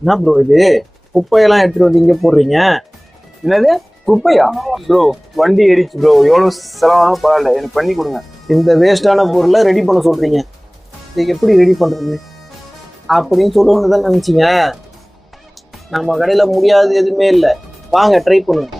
என்ன ப்ரோ இது? குப்பையெல்லாம் எடுத்துட்டு வந்து இங்க போடுறீங்க? என்னது குப்பையா ப்ரோ? வண்டி எரிச்சு ப்ரோ, எவ்வளவு செலவானாலும் பரவாயில்ல, எனக்கு பண்ணி கொடுங்க. இந்த வேஸ்டான பொருளை ரெடி பண்ண சொல்றீங்க, இது எப்படி ரெடி பண்றது அப்படின்னு சொல்லணும்னு தான் நினைச்சீங்க. நம்ம கடையில முடியாது எதுவுமே இல்லை, வாங்க ட்ரை பண்ணுங்க.